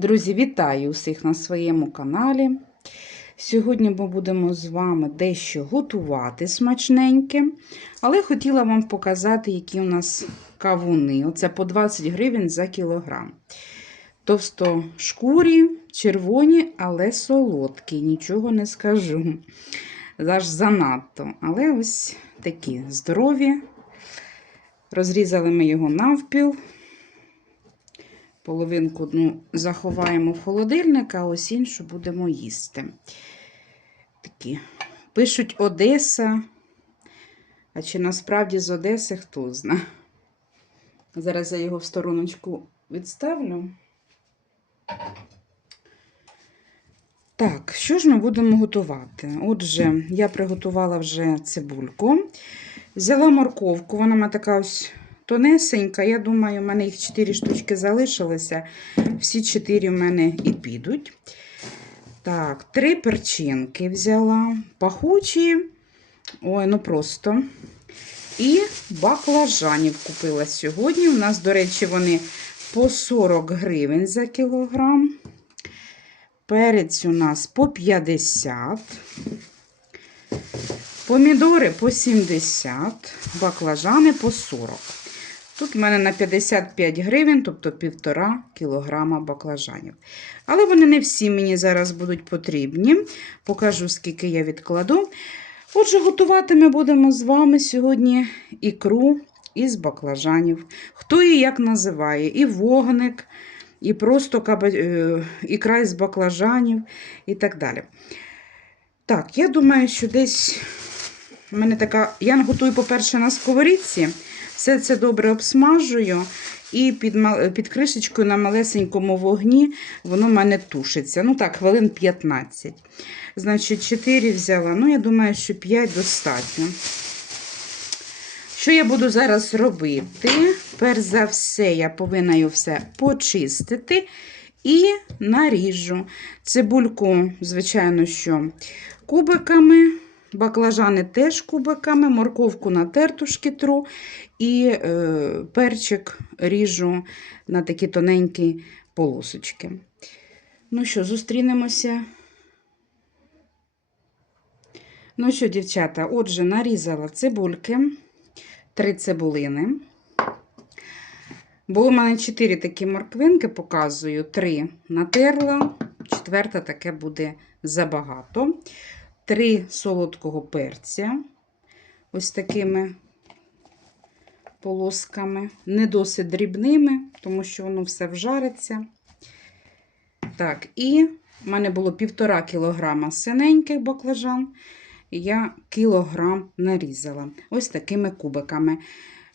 Друзі, вітаю усіх на своєму каналі. Сьогодні ми будемо з вами дещо готувати смачненьке, але хотіла вам показати, які у нас кавуни. Оце по 20 гривень за кілограм. Товстошкурі, червоні, але солодкі, нічого не скажу. Аж занадто. Але ось такі здорові. Розрізали ми його навпіл. Половинку одну заховаємо в холодильник, а ось іншу будемо їсти. Такі. Пишуть Одеса. А чи насправді з Одеси хто зна. Зараз я його в стороночку відставлю. Так, що ж ми будемо готувати? Отже, я приготувала вже цибульку. Взяла морковку, вона мене така ось тонесенька. Я думаю, у мене їх 4 штучки залишилося. Всі 4 в мене і підуть. Так, три перчинки взяла. Пахучі. Ой, ну просто. І баклажанів купила сьогодні. У нас, до речі, вони по 40 гривень за кілограм. Перець у нас по 50. Помідори по 70, баклажани по 40. Тут в мене на 55 гривень, тобто 1,5 кілограма баклажанів. Але вони не всі мені зараз будуть потрібні. Покажу, скільки я відкладу. Отже, готувати ми будемо з вами сьогодні ікру із баклажанів. Хто її як називає? І вогник, і просто каба... е, ікра із баклажанів, і так далі. Так, я думаю, що десь у мене така. Я готую, по-перше, на сковорідці. Все це добре обсмажую. І під, під кришечкою на малесенькому вогні воно в мене тушиться. Ну так, хвилин 15. Значить, 4 взяла. Ну, я думаю, що 5 достатньо. Що я буду зараз робити? Перш за все, я повинна його все почистити і наріжу. Цибульку, звичайно, що кубиками. Баклажани теж кубиками, морковку на терту шкітру і е, перчик ріжу на такі тоненькі полосочки. Ну що, зустрінемося. Ну що, дівчата, отже, нарізала цибульки, три цибулини. Було в мене чотири такі морквинки, показую, три натерла, четверта таке буде забагато. Три солодкого перця, ось такими полосками, не досить дрібними, тому що воно все вжариться. Так, і в мене було півтора кілограма синеньких баклажан. Я кілограм нарізала ось такими кубиками.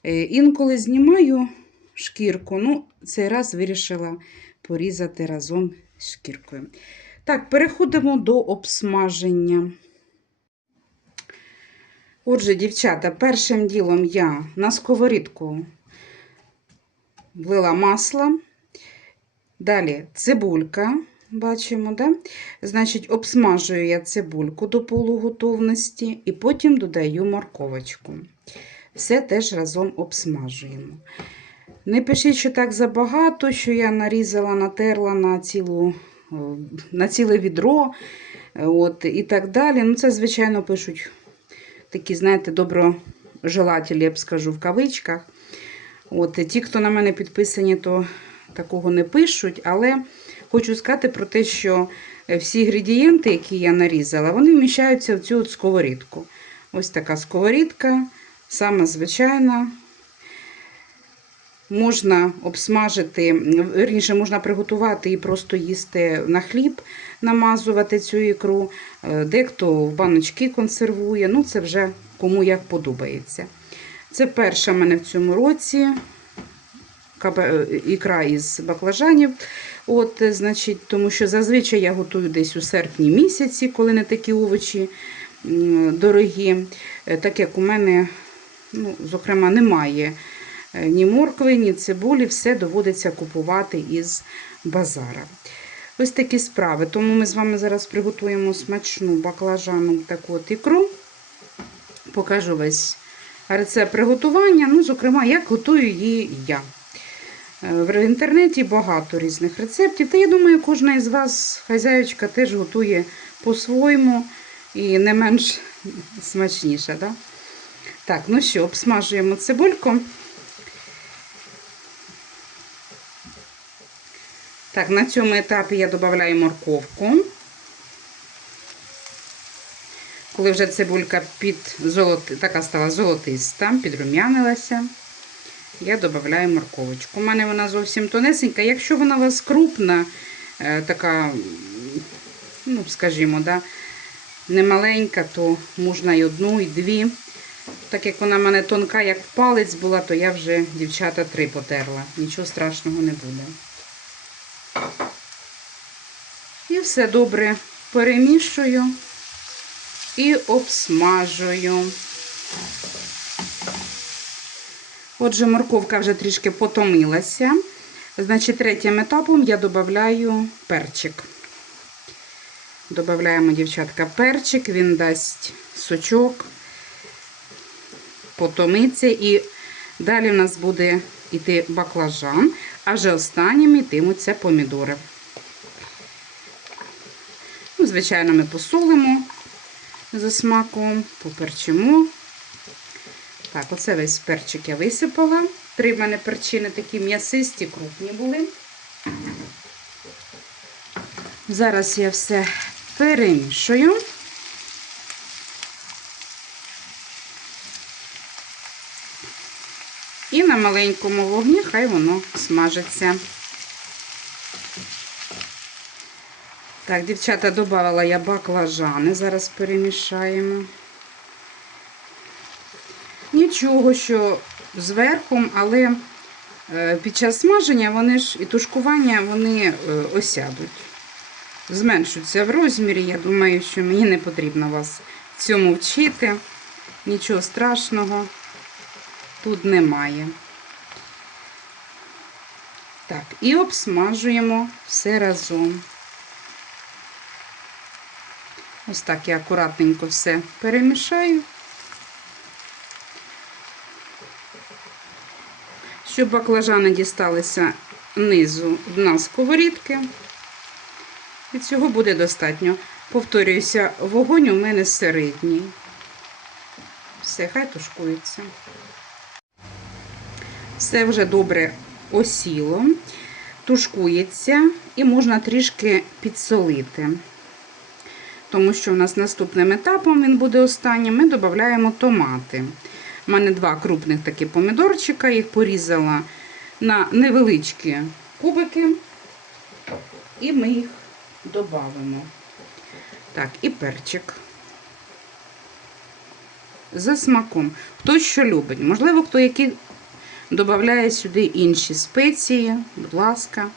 Е, Інколи знімаю шкірку, ну, цей раз вирішила порізати разом з шкіркою. Так, переходимо до обсмаження. Отже, дівчата, першим ділом я на сковорідку влила масло. Далі цибулька, бачимо, да? Значить, обсмажую я цибульку до полуготовності і потім додаю морковочку. Все теж разом обсмажуємо. Не пишіть, що так забагато, що я нарізала, натерла на, цілу, на ціле відро е, от, і так далі. Ну, це, звичайно, пишуть такі, знаєте, доброжелателі, я б скажу, в кавичках. От, ті, хто на мене підписані, то такого не пишуть. Але хочу сказати про те, що всі інгредієнти, які я нарізала, вони вміщаються в цю от сковорідку. Ось така сковорідка, саме звичайна. Можна обсмажити, верніше, можна приготувати і просто їсти на хліб, намазувати цю ікру. Е, Дехто в баночки консервує, ну це вже кому як подобається. Це перша в мене в цьому році е, ікра із баклажанів. От, значить, Тому що зазвичай я готую десь у серпні місяці, коли не такі овочі дорогі. Е, Так як у мене, ну, зокрема, немає ні моркви, ні цибулі, все доводиться купувати із базара. Ось такі справи. Тому ми з вами зараз приготуємо смачну баклажану таку от ікру. Покажу весь рецепт приготування. Ну, зокрема, як готую її я. Е, В інтернеті багато різних рецептів. Та я думаю, кожна із вас, хазяючка, теж готує по-своєму і не менш смачніше. Да? Так, ну що, обсмажуємо цибульку. Так, на цьому етапі я додаю морковку. Коли вже цибулька під золоти, така стала золотиста, підрум'янилася, я додаю морковочку. У мене вона зовсім тонесенька. Якщо вона у вас крупна, е, така, ну, скажімо, да, не маленька, то можна і одну, і дві. Так як вона в мене тонка, як палець була, то я вже, дівчата, три потерла. Нічого страшного не буде. І все добре перемішую і обсмажую. Отже, морковка вже трішки потомилася. Значить, третім етапом я додаю перчик. Додаємо, дівчатка, перчик, він дасть сочок, потомиться і далі в нас буде йти баклажан, а вже останніми йтимуться помідори. Ну, звичайно, ми посолимо за смаком, поперчимо. Так, оце весь перчик я висипала. Три в мене перчини такі м'ясисті, крупні були. Зараз я все перемішую. І на маленькому вогні хай воно смажиться. Так, дівчата, додала я баклажани, зараз перемішаємо. Нічого, що зверху, але е, під час смаження вони ж і тушкування вони е, осядуть. Зменшуються в розмірі. Я думаю, що мені не потрібно вас цьому вчити. Нічого страшного тут немає. Так, і обсмажуємо все разом. Ось так я акуратненько все перемішаю, щоб баклажани дісталися низу дна сковорідки. І цього буде достатньо. Повторююся, вогонь у мене середній. Все, хай тушкується. Все вже добре осіло, тушкується і можна трішки підсолити тому що у нас наступним етапом він буде останнім, ми додаємо томати. У мене два крупних такі помідорчика, їх порізала на невеличкі кубики, і ми їх додамо. Так, і перчик. За смаком. Хто що любить. Можливо, хто який додає сюди інші спеції, будь ласка,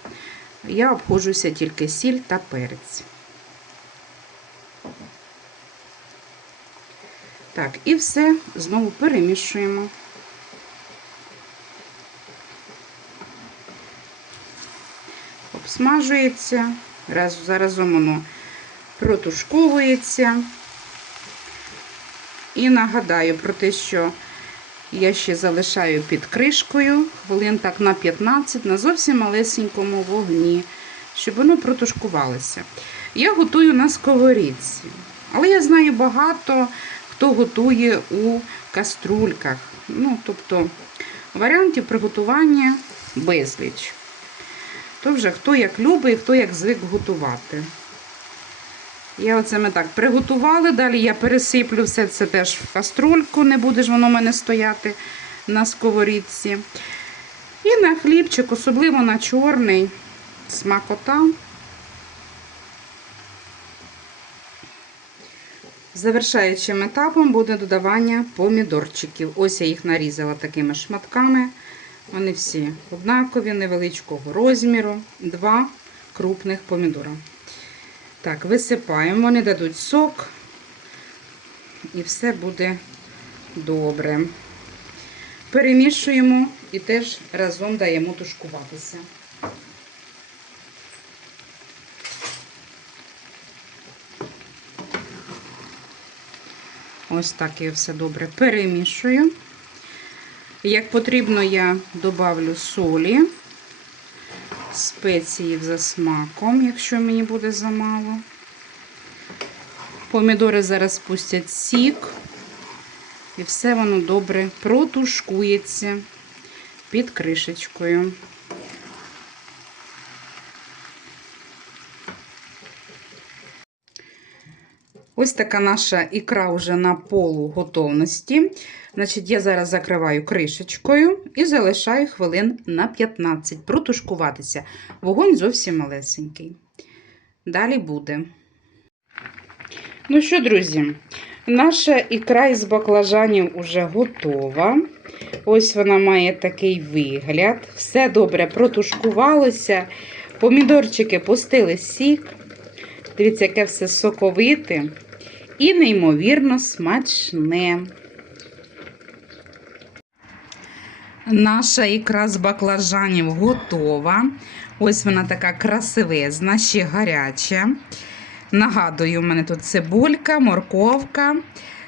я обходжуся тільки сіль та перець. Так, і все знову перемішуємо. Обсмажується, раз, заразом воно протушковується. І нагадаю про те, що я ще залишаю під кришкою хвилин так на 15 на зовсім малесенькому вогні, щоб воно протушкувалося. Я готую на сковорідці, але я знаю багато хто готує у каструльках. Ну, тобто, варіантів приготування безліч. То вже хто як любить, хто як звик готувати. Я оце ми так приготували, далі я пересиплю все це теж в каструльку, не буде ж воно в мене стояти на сковорідці. І на хлібчик, особливо на чорний, смакота. Завершаючим етапом буде додавання помідорчиків. Ось я їх нарізала такими шматками. Вони всі однакові, невеличкого розміру, два крупних помідора. Так, висипаємо, вони дадуть сок, і все буде добре. Перемішуємо і теж разом даємо тушкуватися. Ось так я все добре перемішую. Як потрібно, я добавлю солі. Спеції за смаком, якщо мені буде замало. Помідори зараз пустять сік, і все воно добре протушкується під кришечкою. Ось така наша ікра вже на полу готовності. Значить, я зараз закриваю кришечкою і залишаю хвилин на 15 протушкуватися. Вогонь зовсім малесенький. Далі буде. Ну що, друзі, наша ікра із баклажанів уже готова. Ось вона має такий вигляд. Все добре протушкувалося. Помідорчики пустили сік. Дивіться, яке все соковите і неймовірно смачне. Наша ікра з баклажанів готова. Ось вона така красивезна, ще гаряча. Нагадую, у мене тут цибулька, морковка,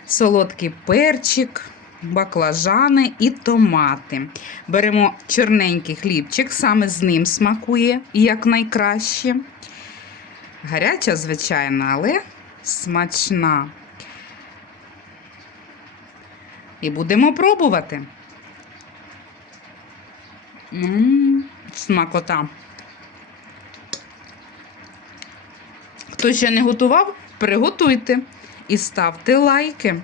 солодкий перчик, баклажани і томати. Беремо чорненький хлібчик, саме з ним смакує якнайкраще. Гаряча, звичайно, але смачна. І будемо пробувати. М, Смакота. Хто ще не готував, приготуйте і ставте лайки.